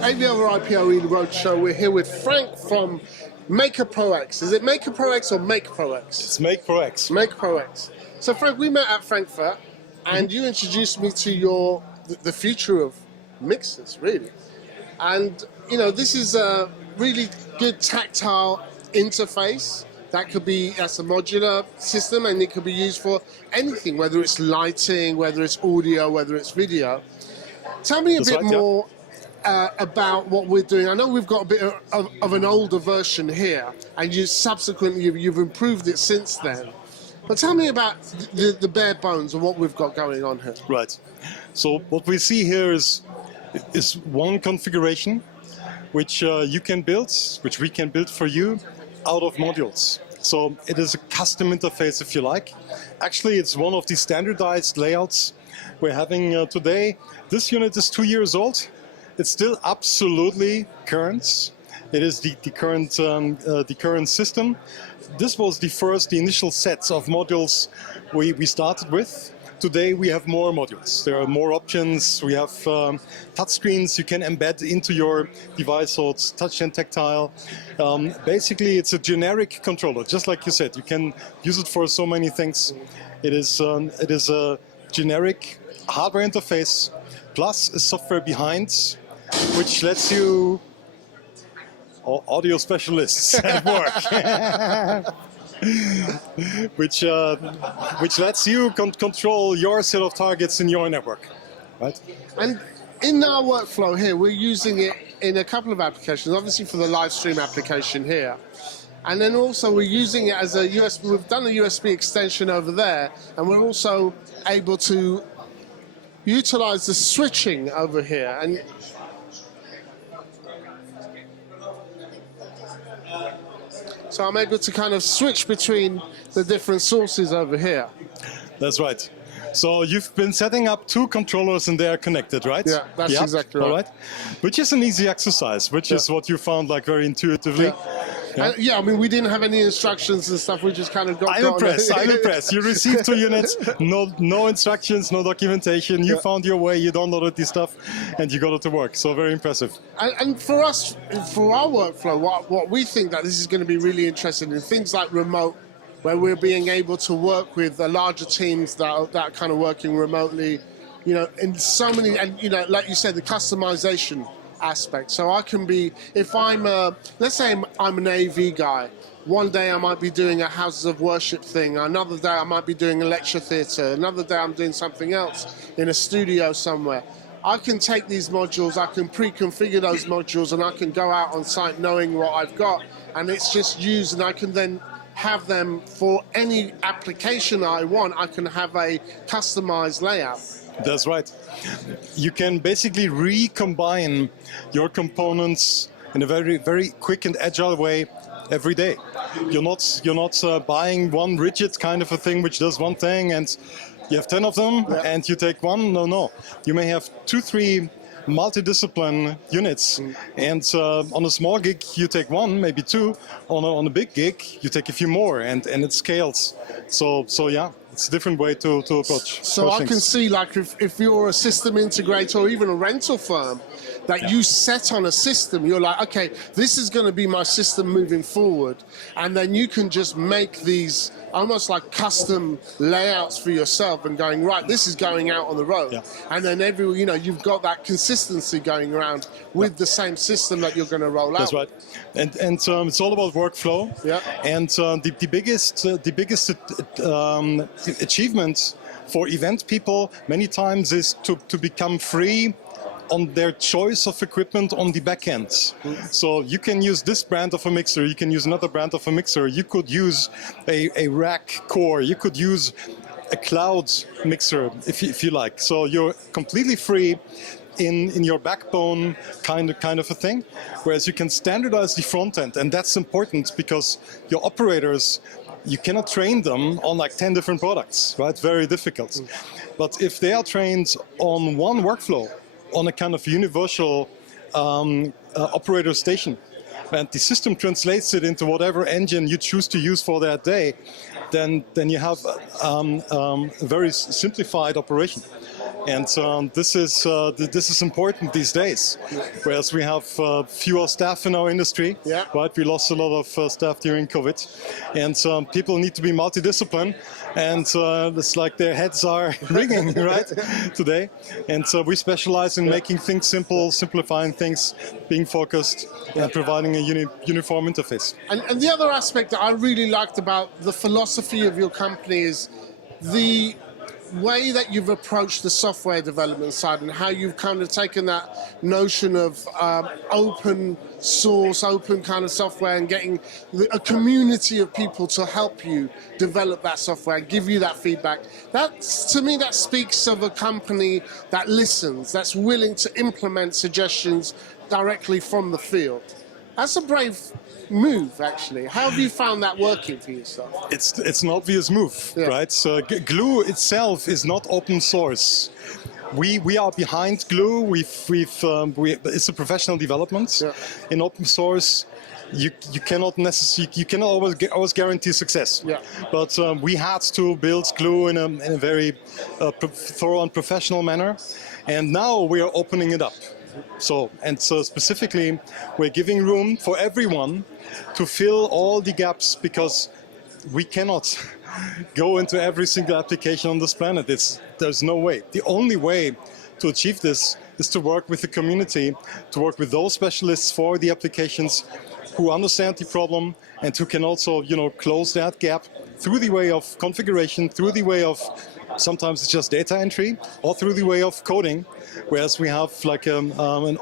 AVoverIPOE Roadshow. We're here with Frank from MakePro X. Is it MakePro X or MakePro X? It's MakePro X. MakePro X. So Frank, we met at Frankfurt, and you introduced me to the future of mixers, really. And you know, this is a really good tactile interface that's a modular system, and it could be used for anything, whether it's lighting, whether it's audio, whether it's video. Tell me a bit more about what we're doing. I know we've got a bit of an older version here, and you've improved it since then. But tell me about the bare bones of what we've got going on here. Right. So what we see here is one configuration which you can build, which we can build for you out of modules. So it is a custom interface, if you like. Actually, it's one of the standardized layouts we're having today. This unit is 2 years old. It's still absolutely current. It is the current system. This was the initial sets of modules we started with. Today we have more modules. There are more options. We have touchscreens you can embed into your device, so it's touch and tactile. Basically, it's a generic controller, just like you said. You can use it for so many things. It is a generic hardware interface plus a software behind, which lets you, audio specialists at work, which lets you control your set of targets in your network, right? And in our workflow here, we're using it in a couple of applications, obviously for the live stream application here. And then also we're using it as a USB, we've done a USB extension over there, and we're also able to utilize the switching over here. And so I'm able to kind of switch between the different sources over here. That's right. So you've been setting up 2 controllers and they are connected, right? Yeah, that's exactly right. All right. Which is an easy exercise, which is what you found like very intuitively. Yeah. I mean, we didn't have any instructions and stuff. We just kind of got. I'm impressed. You received 2 units, no instructions, no documentation. You found your way. You downloaded this stuff, and you got it to work. So very impressive. And for us, for our workflow, what we think that this is going to be really interesting in things like remote, where we're being able to work with the larger teams that are kind of working remotely. You know, in so many, and you know, like you said, the customization aspect. So I can be, if I'm let's say I'm an AV guy, one day I might be doing a houses of worship thing, another day I might be doing a lecture theatre, another day I'm doing something else in a studio somewhere. I can take these modules, I can pre-configure those modules, and I can go out on site knowing what I've got, and it's just used, and I can then have them for any application I want. I can have a customized layout. That's right. You can basically recombine your components in a very, very quick and agile way every day. You're not buying one rigid kind of a thing which does one thing and you have 10 of them and you take one. No. You may have 2, 3 multidiscipline units, and on a small gig you take 1, maybe 2. On a big gig you take a few more, and it scales. So yeah. It's a different way to approach. So I can see, like, if you're a system integrator or even a rental firm, that you set on a system, you're like, okay, this is going to be my system moving forward. And then you can just make these almost like custom layouts for yourself and going, right, this is going out on the road. Yeah. And then you've got that consistency going around with the same system that you're going to roll out. That's right. And it's all about workflow. Yeah. And the biggest achievement for event people many times is to become free on their choice of equipment on the back end. So you can use this brand of a mixer, you can use another brand of a mixer, you could use a rack core, you could use a cloud mixer if you like. So you're completely free in your backbone kind of a thing, whereas you can standardize the front end, and that's important because your operators, you cannot train them on like 10 different products, right? Very difficult. But if they are trained on one workflow, on a kind of universal operator station, and the system translates it into whatever engine you choose to use for that day, then you have a very simplified operation. And this is important these days, whereas we have fewer staff in our industry. Yeah. Right, we lost a lot of staff during COVID, and people need to be multidiscipline, and it's like their heads are ringing right today. And so we specialize in making things simple, simplifying things, being focused, and providing a uniform interface. And the other aspect that I really liked about the philosophy of your company is the way that you've approached the software development side and how you've kind of taken that notion of open source, open kind of software and getting a community of people to help you develop that software and give you that feedback. That's, to me, that speaks of a company that listens, that's willing to implement suggestions directly from the field. That's a brave move, actually. How have you found that working for yourself? It's an obvious move, Yeah. right? So Glue itself is not open source. We are behind Glue. It's a professional development. Yeah. In open source, you cannot always guarantee success. Yeah. But we had to build Glue in a very thorough and professional manner, and now we are opening it up. So specifically, we're giving room for everyone to fill all the gaps, because we cannot go into every single application on this planet. There's no way. The only way to achieve this is to work with the community, to work with those specialists for the applications who understand the problem and who can also, close that gap through the way of configuration, through the way of sometimes it's just data entry, or through the way of coding. Whereas we have like an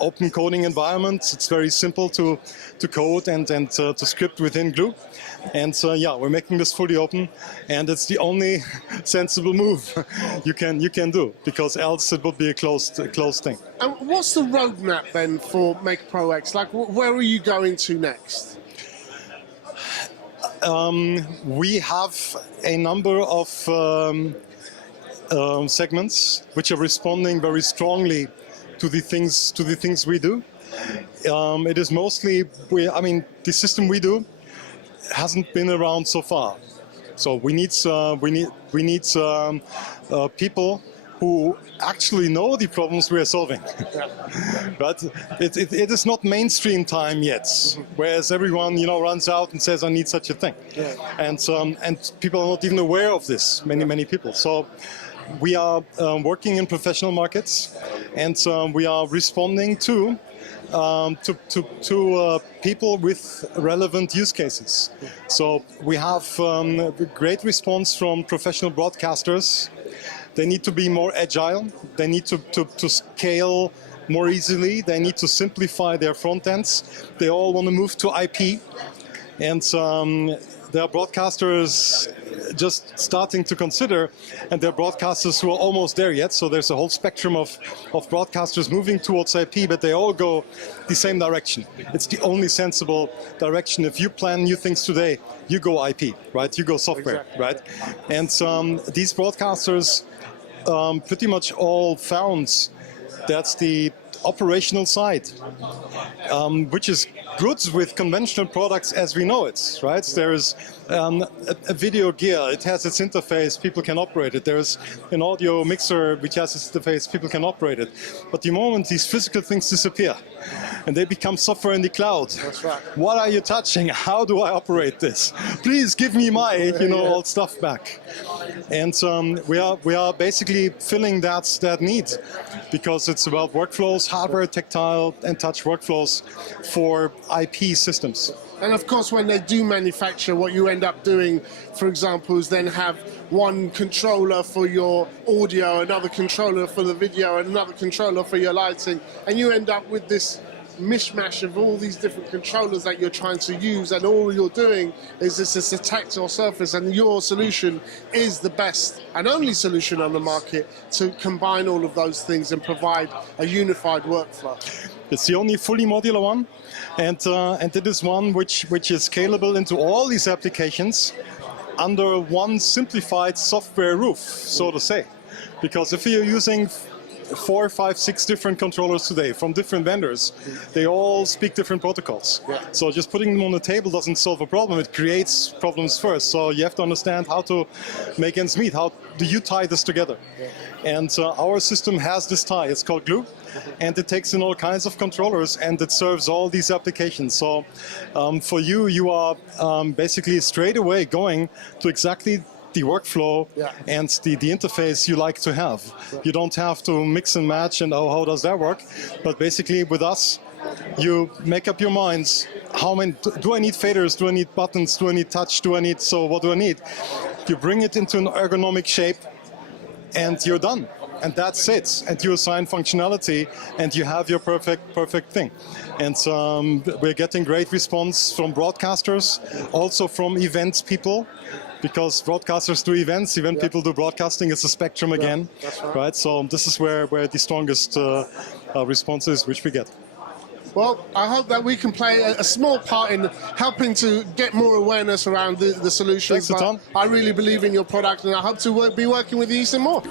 open coding environment, it's very simple to code and to script within Glue. And so we're making this fully open, and it's the only sensible move you can do, because else it would be a closed thing. And what's the roadmap then for MakePro X? Like, where are you going to next? We have a number of segments which are responding very strongly to the things we do. It is mostly the system we do hasn't been around so far, so we need people who actually know the problems we are solving. But it is not mainstream time yet, whereas everyone runs out and says I need such a thing, and people are not even aware of this. Many people. So we are working in professional markets, and we are responding to people with relevant use cases. So we have great response from professional broadcasters. They need to be more agile. They need to scale more easily. They need to simplify their front ends. They all want to move to IP, and there are broadcasters just starting to consider, and there are broadcasters who are almost there yet. So there's a whole spectrum of broadcasters moving towards IP, but they all go the same direction. It's the only sensible direction. If you plan new things today, you go IP, right? You go software, Exactly. right? And these broadcasters pretty much all found that's the operational side, which is good with conventional products as we know it, right? There is a video gear, it has its interface, people can operate it. There is an audio mixer which has its interface, people can operate it. But the moment these physical things disappear and they become software in the cloud, That's right. what are you touching? How do I operate this? Please give me my old stuff back. And we are basically filling that need, because it's about workflows, hardware, tactile, and touch workflows for IP systems. And of course, when they do manufacture, what you end up doing, for example, is then have one controller for your audio, another controller for the video, and another controller for your lighting, and you end up with this mishmash of all these different controllers that you're trying to use, and all you're doing is this is a tactile surface, and your solution is the best and only solution on the market to combine all of those things and provide a unified workflow. It's the only fully modular one, and it is one which is scalable into all these applications under one simplified software roof, so to say. Because if you're using 4, 5, 6 different controllers today from different vendors, they all speak different protocols. Yeah. So just putting them on the table doesn't solve a problem, it creates problems first. So you have to understand how to make ends meet, how do you tie this together? And our system has this tie. It's called Glue, and it takes in all kinds of controllers, and it serves all these applications. So for you, you are basically straight away going to exactly the workflow and the interface you like to have. You don't have to mix and match and how does that work? But basically with us, you make up your minds. How many do I need faders? Do I need buttons? Do I need touch? Do I need, so what do I need? You bring it into an ergonomic shape and you're done. And that's it. And you assign functionality and you have your perfect thing. And we're getting great response from broadcasters, also from events people, because broadcasters do events, event people do broadcasting. It's a spectrum again, right? So this is where the strongest response is, which we get. Well, I hope that we can play a small part in helping to get more awareness around the solutions. Thanks a ton. I really believe in your product, and I hope to be working with you some more.